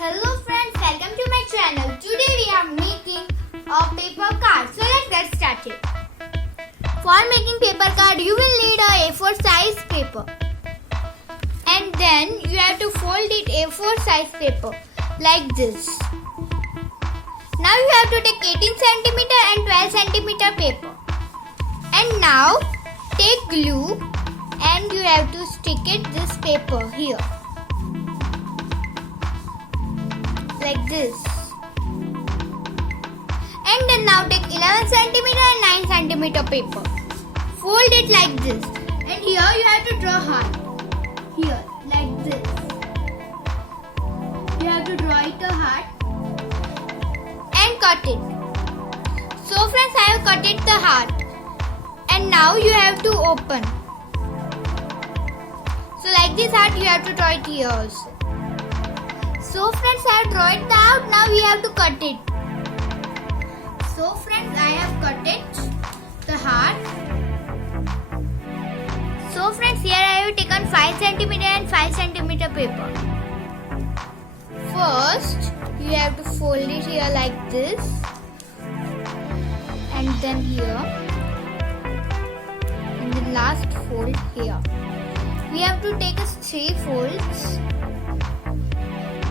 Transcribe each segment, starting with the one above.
Hello friends, welcome to my channel. Today we are making a paper card. So let's get started. For making paper card, you will need a A4 size paper. And then you have to fold it A4 size paper like this. Now you have to take 18 cm and 12 cm paper. And now take glue and you have to stick it this paper here. Like this. And then now take 11 cm and 9 cm paper. Fold it like this. And here you have to draw heart. Here, like this. You have to draw it a heart. And cut it. So friends, I have cut it the heart. And now you have to open. So like this heart you have to draw it here also. So friends, I have drawn it out. Now we have to cut it. So friends, I have cut it, the heart. So friends, here I have taken 5 cm and 5 cm paper. First, you have to fold it here like this. And then here. And the last fold here. We have to take 3 folds.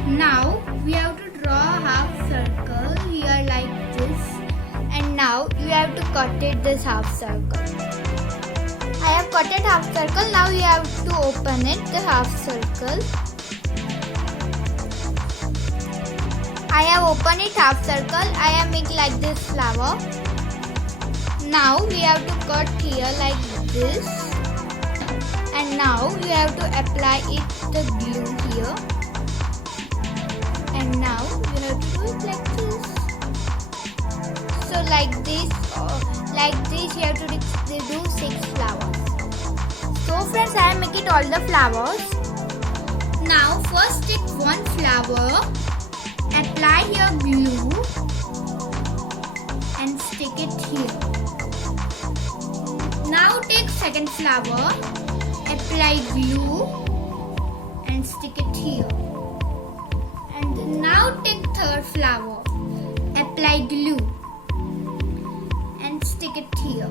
Now we have to draw a half circle here like this, and now you have to cut it this half circle. I have cut it half circle. Now you have to open it the half circle. I have opened it half circle. I have made like this flower. Now we have to cut here like this, and now you have to apply it the glue here. And now you have to do it like this. So like this you have to do 6 flowers. So friends, I have made it all the flowers. Now first take one flower, apply your glue and stick it here. Now take second flower, apply glue and stick it here. Now take third flower, apply glue and stick it here.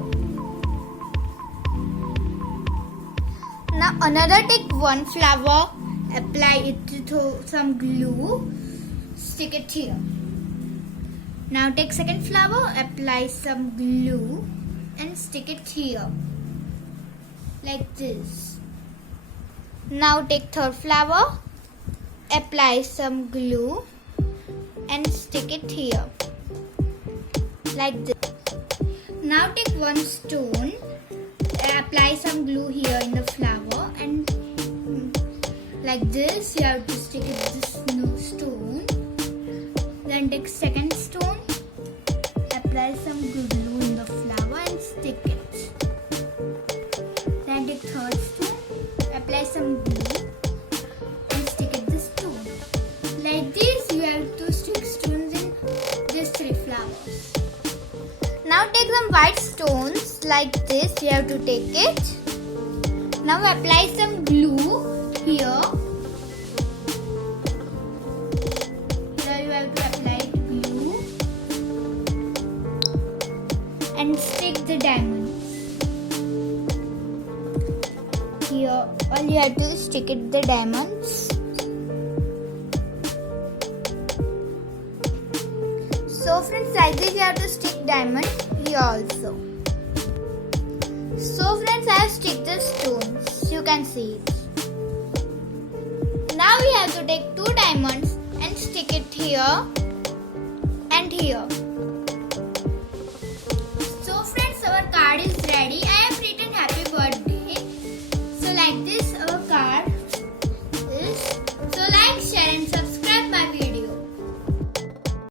Now another take one flower, apply it to some glue, stick it here. Now take second flower, apply some glue and stick it here. Like this. Now take third flower, apply some glue and stick it here like this. Now take one stone, apply some glue here in the flower and like this you have to stick it this stone. Then take second stone, apply some glue in the flower and stick it. Then take third stone, apply some glue. Like this, you have to stick stones in these 3 flowers. Now take some white stones like this. You have to take it. Now apply some glue here. Here you have to apply glue and stick the diamonds. Here, all you have to stick it the diamonds. So friends, like this you have to stick diamond here also. So friends, I have stick the stones. You can see it. Now we have to take 2 diamonds and stick it here and here.